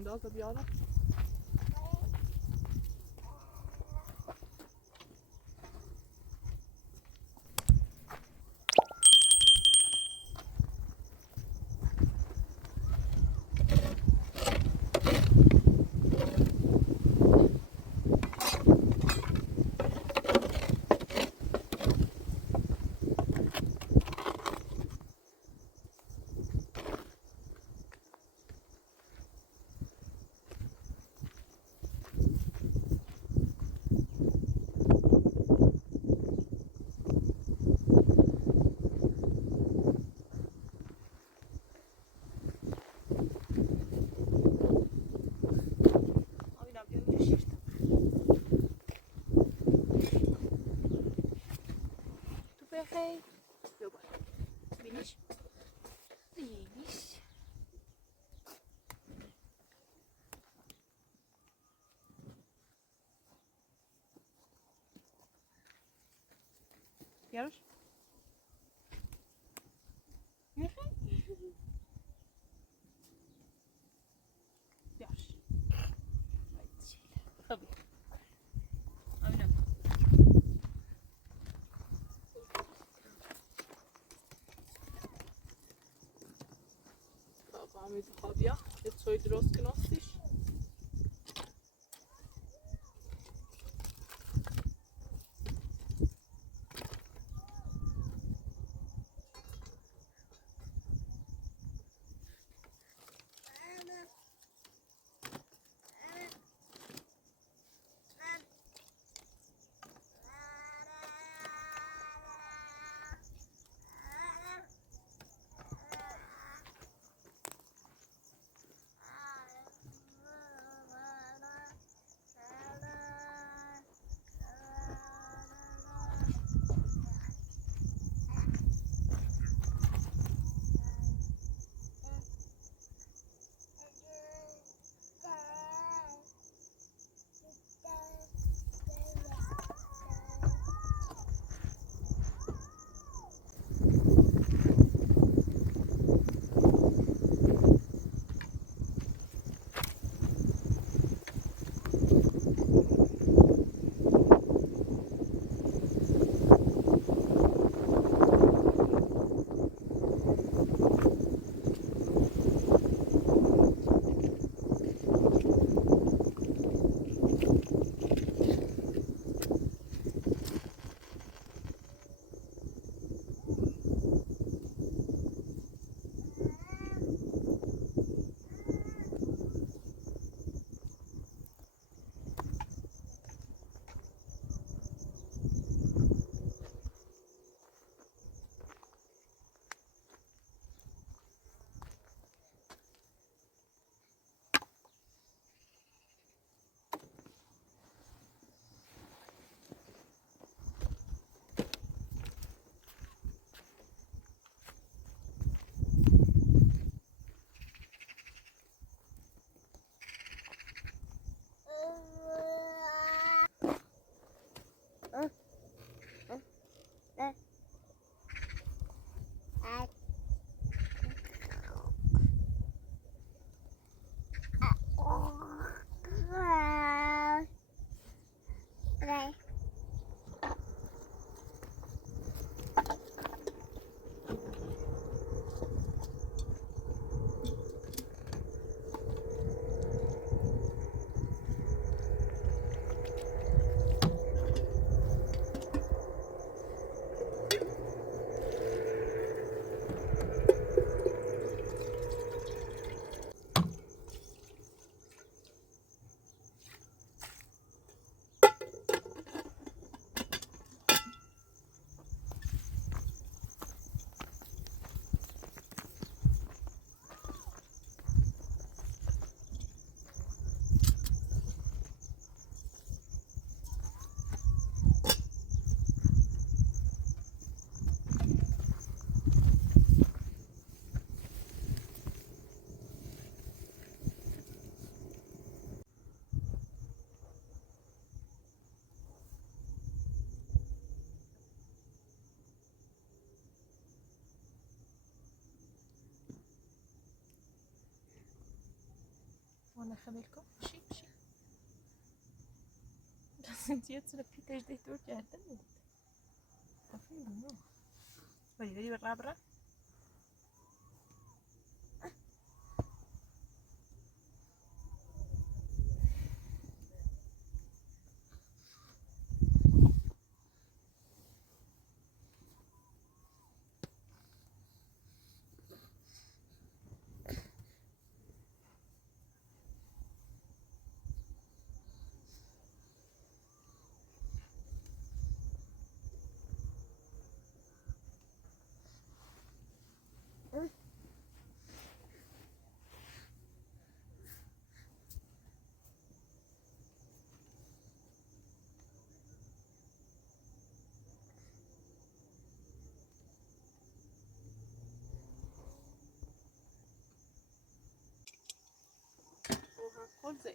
andata Viola? Hej. Jobbar. Widzisz? Widzisz? Jarosz? Jarosz. Tabii. Aynen. Da waren wir die Fabia, jetzt heute rausgenossisch. خمل کن بشی Das sind jetzt eine Pita ist dich durchgehalten. Vedi برا خود زی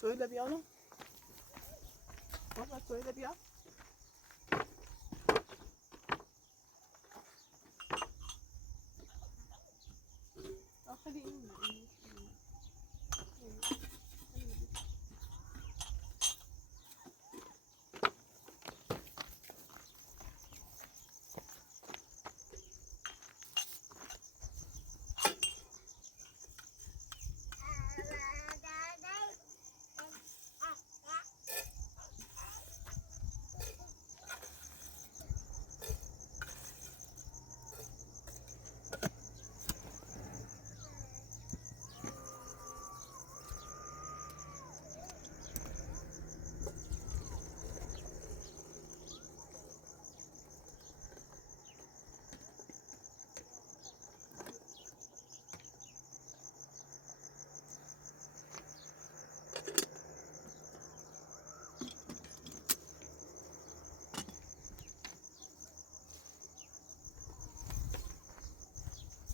söyle bir yana baba söyle bir yana آخری این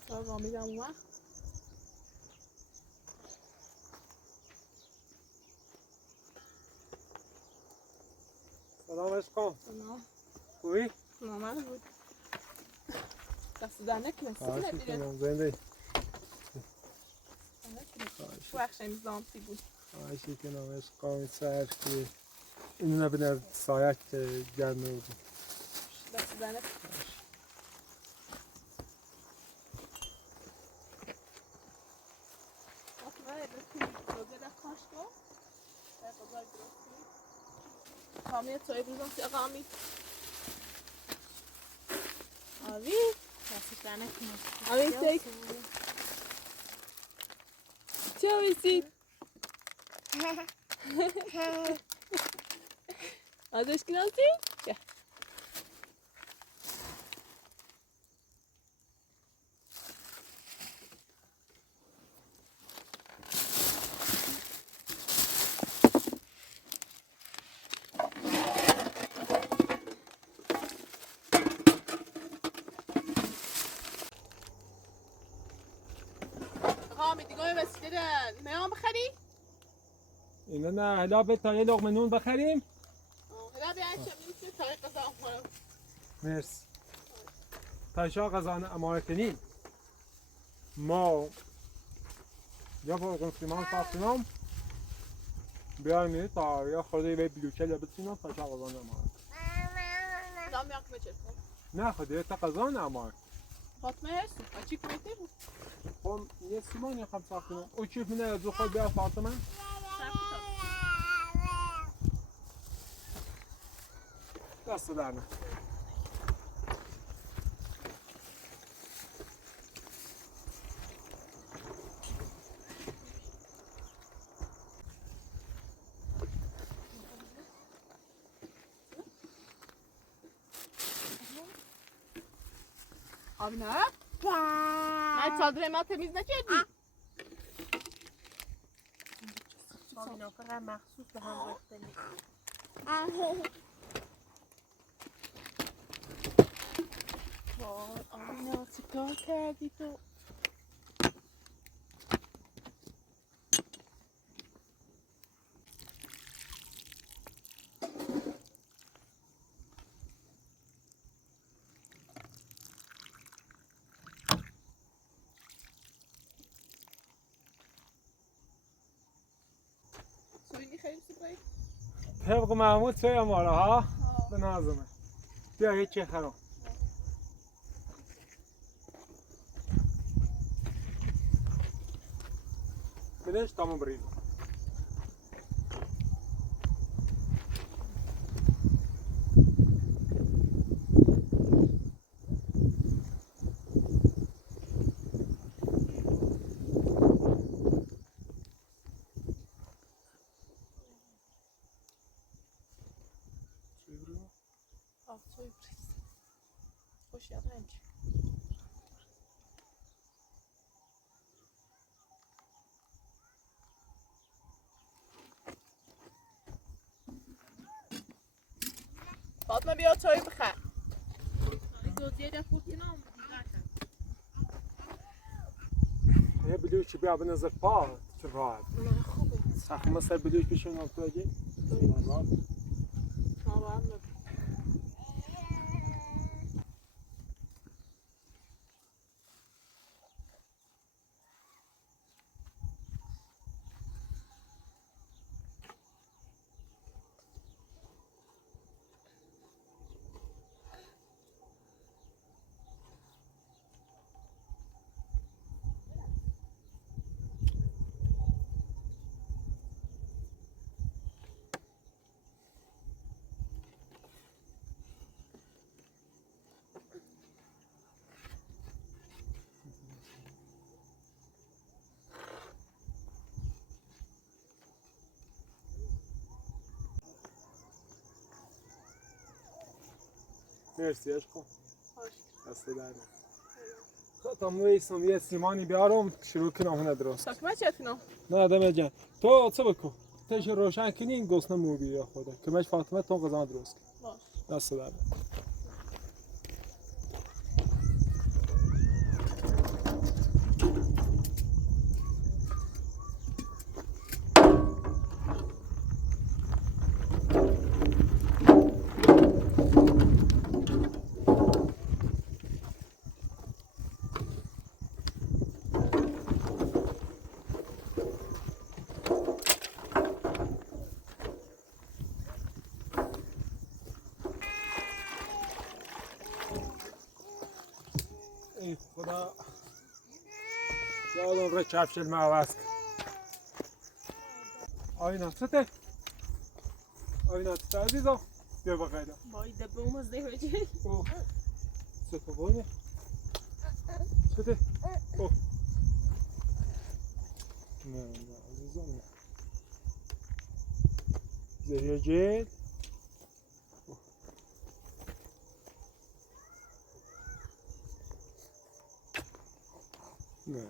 Tamam میدم اون سلام عشقم. سلام خوبی؟ سلام بود دست در نکنه کنم زنده وقت امزام سی بود خواهشی کنم عشقم سر که اینو نبینه سایت گرمه بود دست در نکنه Kamiyet soyabilirim ki agami. Abi. Gerçekten etmiyor. Abi tek. Çok iyisin. Az eşkin alsın. Gel. اینا نه حالا به تا یه لقمه نون بخریم مرسی تایشا قزان امارتنین ما یا با قسمان ساختنام بیایم تا یا خورده به بلوچه یا بسینم تایشا قزان امارت نه خودی تا قزان امارت Fatma yersin. Açık mıydı bu? خب یه سیمان یخم ساختنام او چیف منه از خود بیا فاطمه دست درنه Abi ne? Ben çadırımı temiz ne kerdin? Abi ne kadar mahsus به هم گفتنی وای آمینا چیکار کردی تو؟ سپری؟ طبق محمود چه مالا ها؟ به نازمه بیا هیچی خرام بلش تمام برید Soy prisa. Hoş yabancı. Fatma bia çay bخه. گوجه خوب اینا هم یه بلوچ بیا به نظر پا چه راحت نه خوبه. سخت مثلا بلوچ بشون تو اگه Tamam. مرسی عشقم Hoş. دست در تا میسم یه سیمانی بیارم شروع کنم هنه درست Sakma çetino. نه دمه جان تو چه بکن تش روشن کنی این گسنه موبی یا خدا که مش فاطمه تو قضا درست کن Baş. دست در ای خدا یادم رو کفش المعوض آینا چته؟ آینا چته عزیزم؟ بیا بقیده بایی دبه اون مزده بجه اوه چته بونه؟ چته؟ اوه نه نه عزیزم نه زریع جل نه نه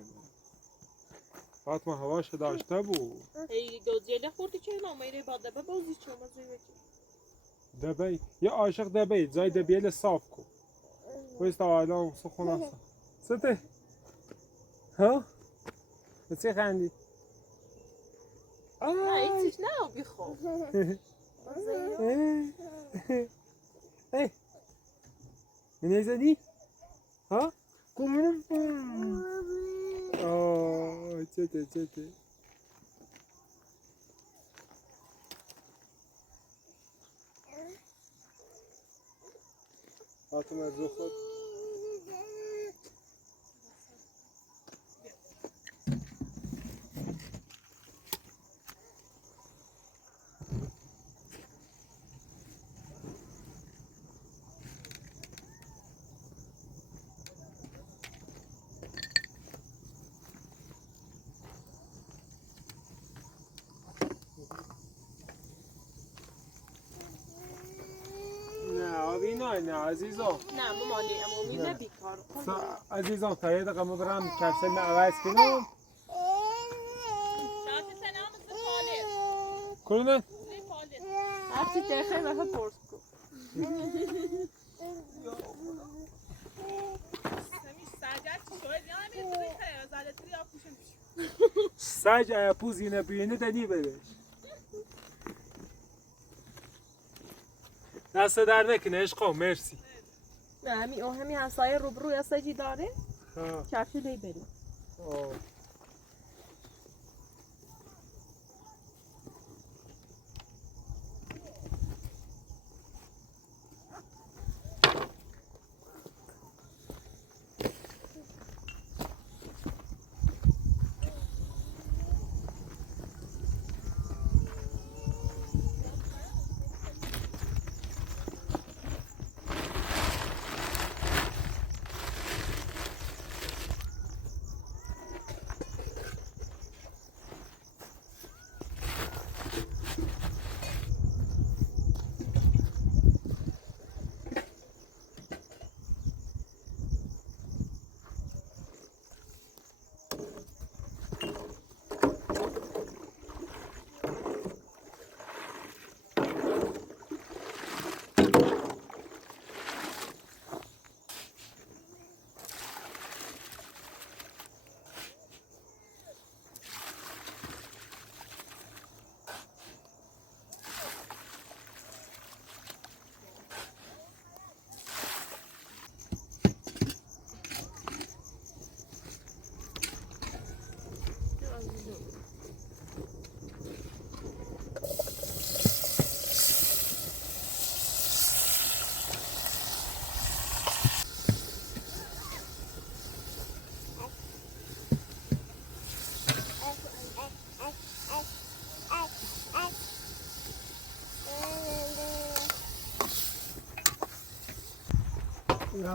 فاطمه هواش داشته بود ای گوجه خوردی چه اینا میره با دبه بازی چه مزده بجه دبی یه عاشق دبی جای دبیل صاف کن ویستا الان سخون هستم سته ها به چه خندی نه هیچیش نه بیخواب ای منی زدی ها کمونم آه چته چته فاطمه رو خود نه عزیزم نه مامانی امامی نه بیکار عزیزم تا یه دقیقه برم کپسل نه عوض کنم کنه هرچی تخیر رفت پرس کن سج ایپوز اینه بیینه دنی بدش دست در نکنه عشقم مرسی نه همین همسایه روبروی استجی داره کفی لی بریم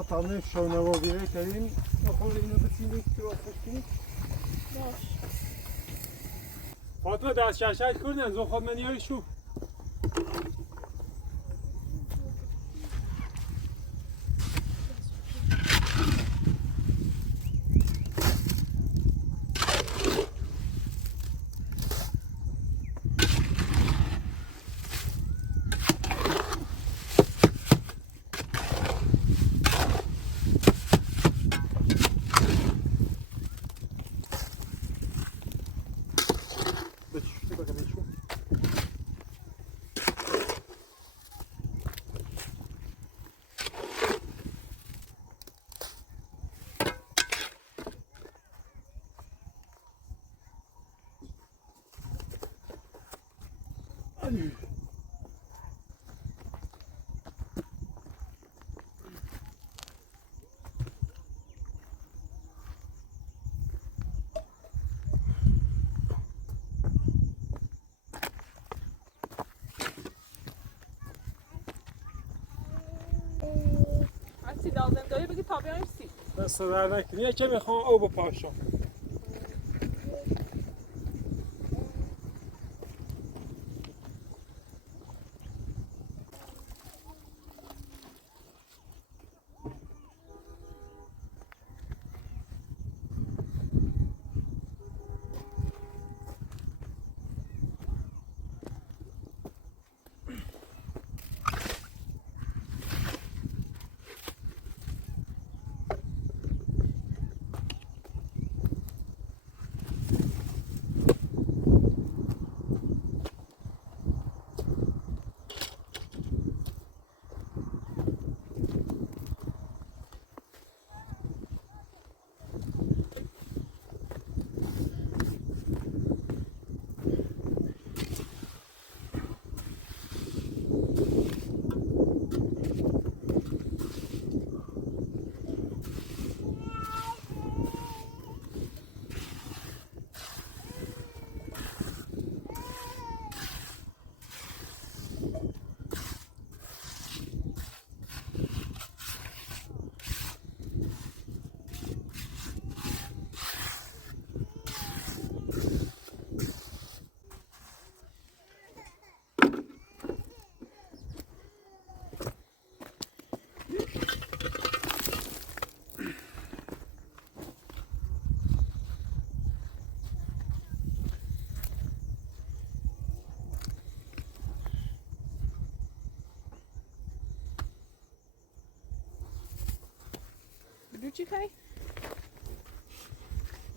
tam nefşona vabire terin. Nokol اینو بسیاری که واسه کنی. باش. فاطمه دست ششک کردن زو خود من یاری شو. هرچی لازم داری بگی تا بیایم سیب. دست در نکنی یکی میخوام او بپاشم. چی خواهی؟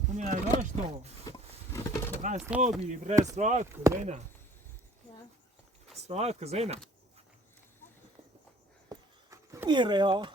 اونی علاش تو خسته بی بر استراحت کن زینب استراحت کن زینب میره ها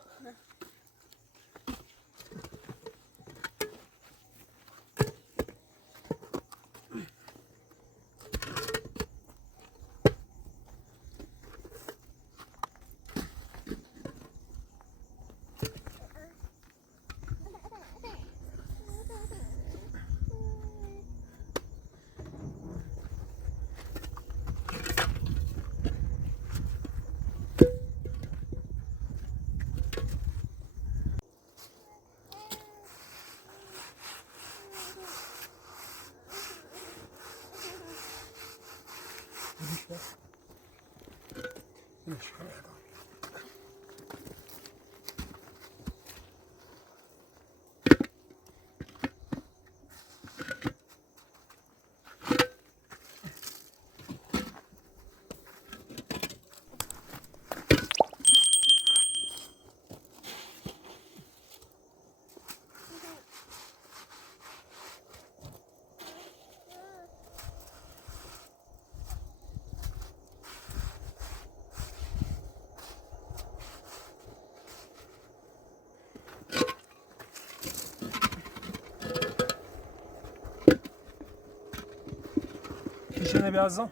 Şişene birazdan.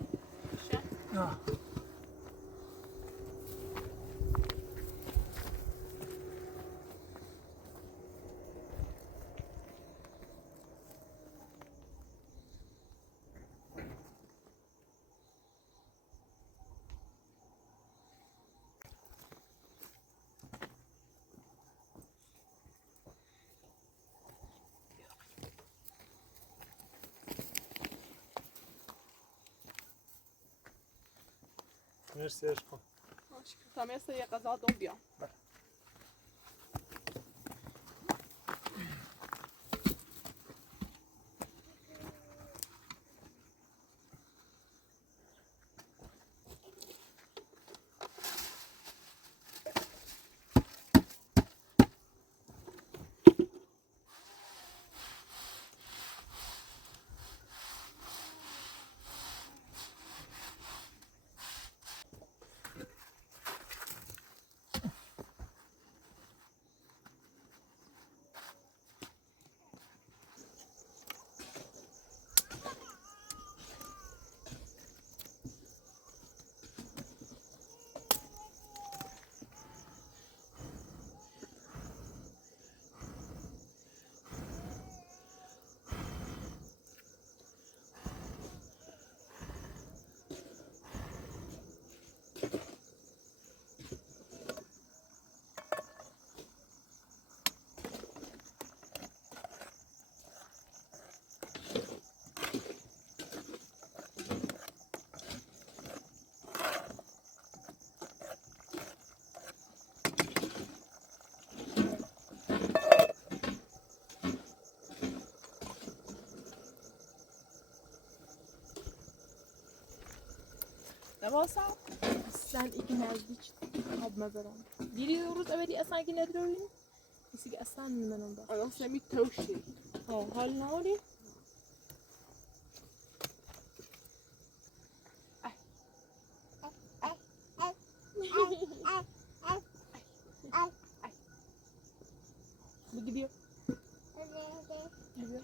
Ha. مرسی عشقم. تا مثل یه غذا دوم بیام. نواسا اصلا ایگه نزدیک آب مزارم دیری روز اولی اصلا ایگه ندروین کسی که اصلا منم با انا سمی توشی حال نهاری بگی بیا بیا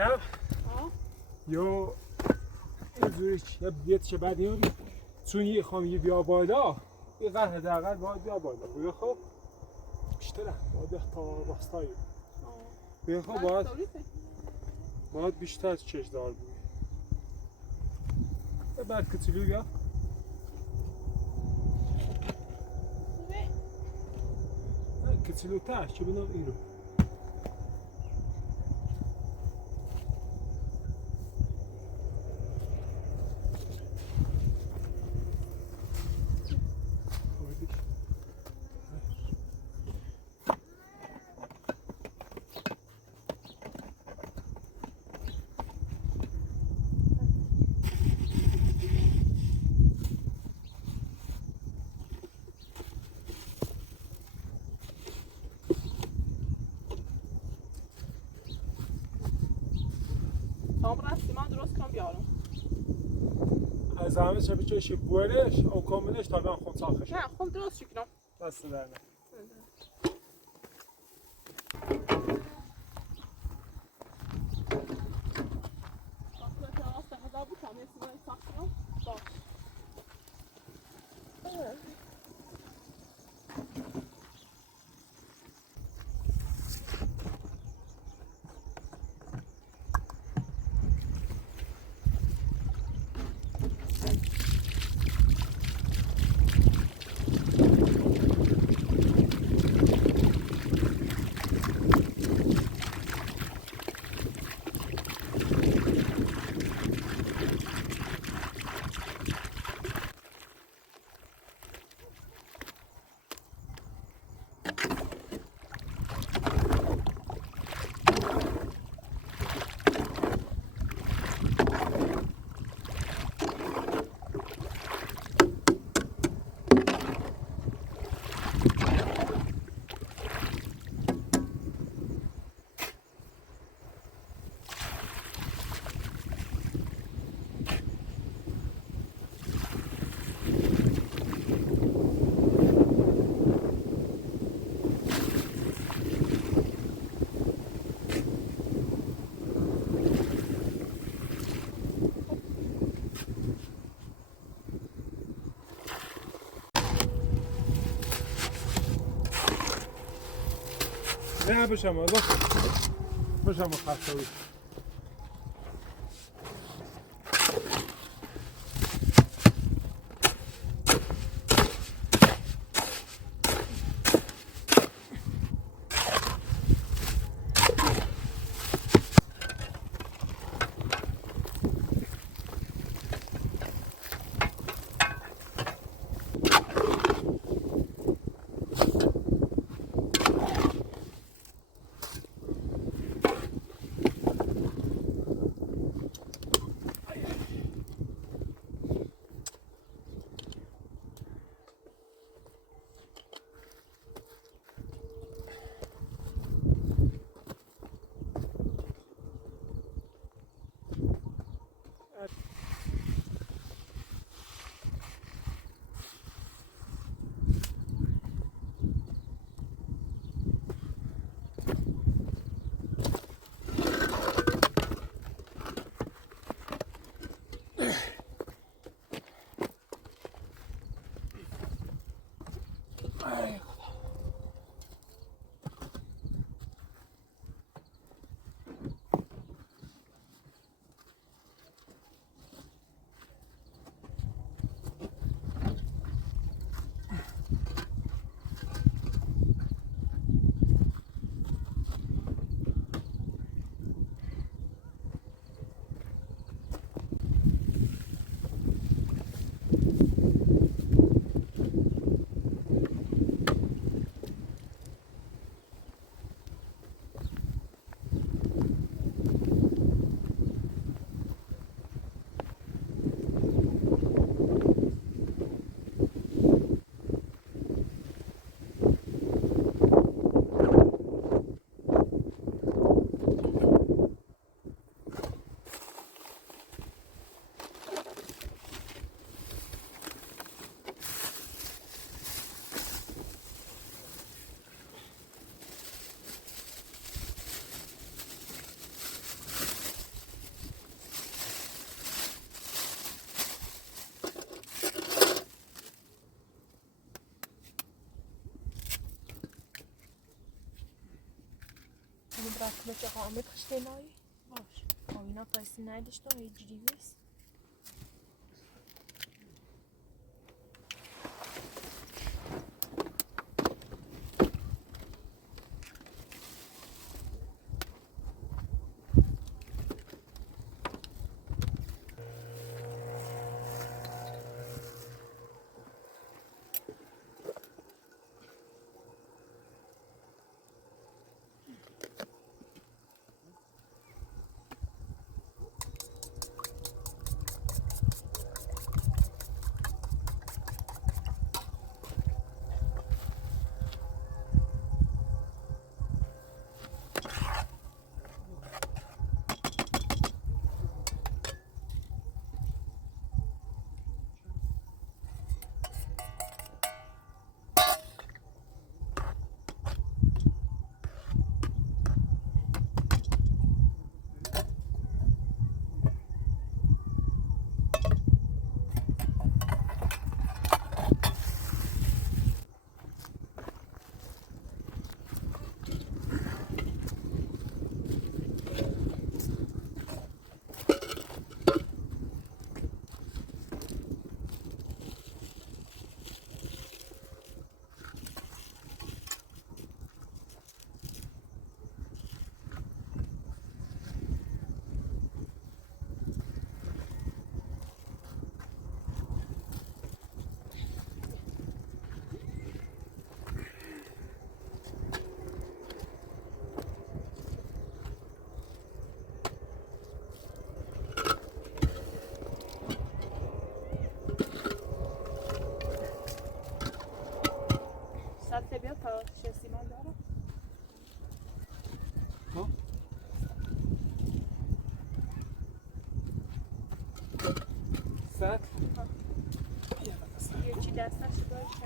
میرم یا اینجوری یه چه بعد میام چون یه خواهم بیا بالا یه قهر حداقل باید بیا بالا بیا خب بیشتره باید تا راستایی بیا خب باید بیشتر چشدار بود یه بعد کچولی بیا کچلوتر چه بنام این رو تام راستی من درست کنم بیارم از همه چه بچه بورش او کاملش تا بیان خود ساخش نه خب درست شکنم دست در نه نه بشم بشم خسته بود. Bunu bırakılacak Ahmet Kıştenay'ı var. Oyuna payısı neydi işte o eciriyiz. تا شیشه سیمان داره. ها؟ ساعت؟ یه چی دستش داشت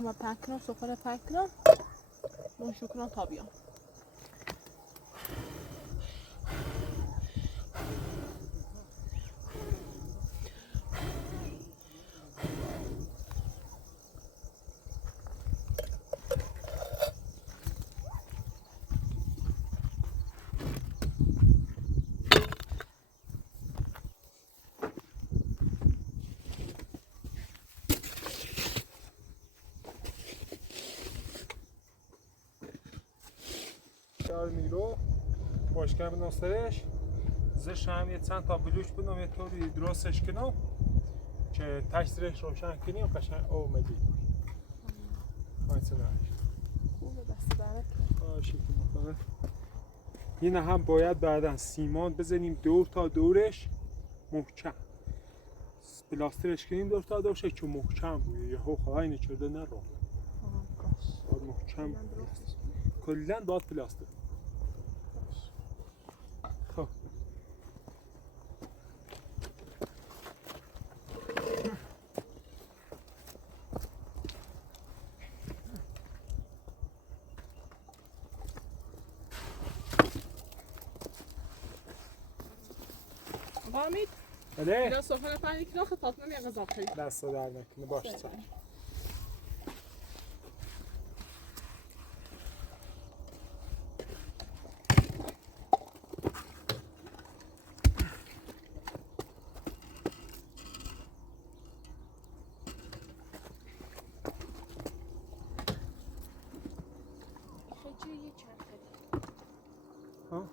ما پکنم سفره پکنم من شکران تا بیام میرو باشکن بناسرش زش هم یه چند تا بلوش بنام یه طوری درستش کنم که تشترش روشن کنیم قشنگ اومدی خواهیتونه خوبه دست درت کنم اینه هم باید بعدا سیمان بزنیم دور تا دورش محکم پلاسترش کنیم دور تا دورش که محکم بوده یه خواهی نچرده نرو باید محکم کلن باید پلاستر خب حامد بله اینا سفره پکنم خطاب نمی غذا خیلی دست در نکنه باشه خیلی یه چند خیلی ها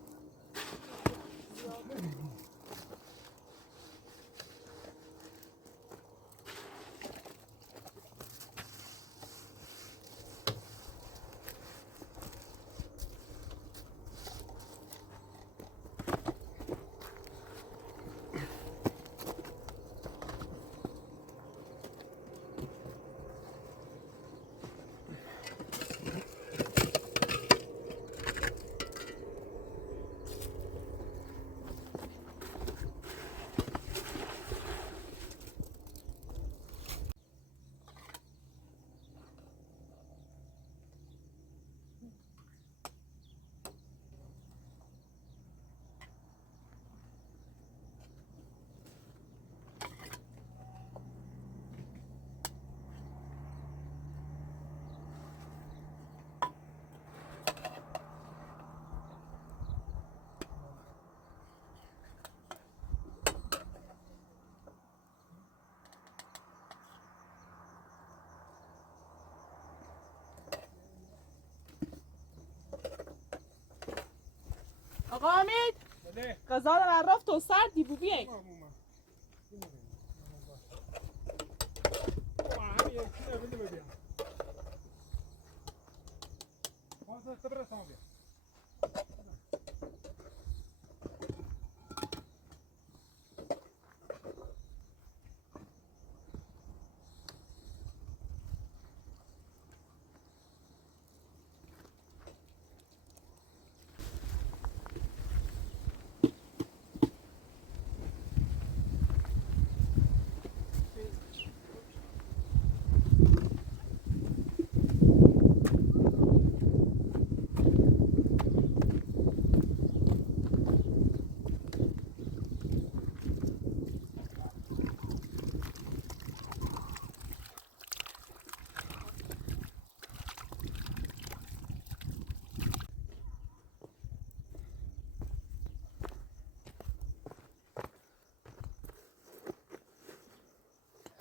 آقا حامد بله غذا رو رفت تو سر دیبو بیای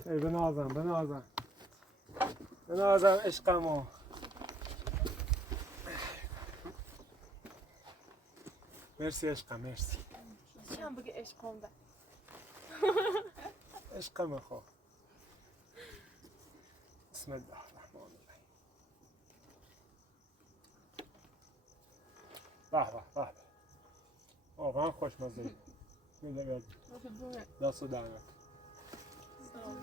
ای بنازم عشقمو مرسی عشقم مرسی چی هم بگه عشق کنده عشقم خو بسم الله الرحمن الرحیم به به واقعا خوشمزه میده دست و دهنت سلام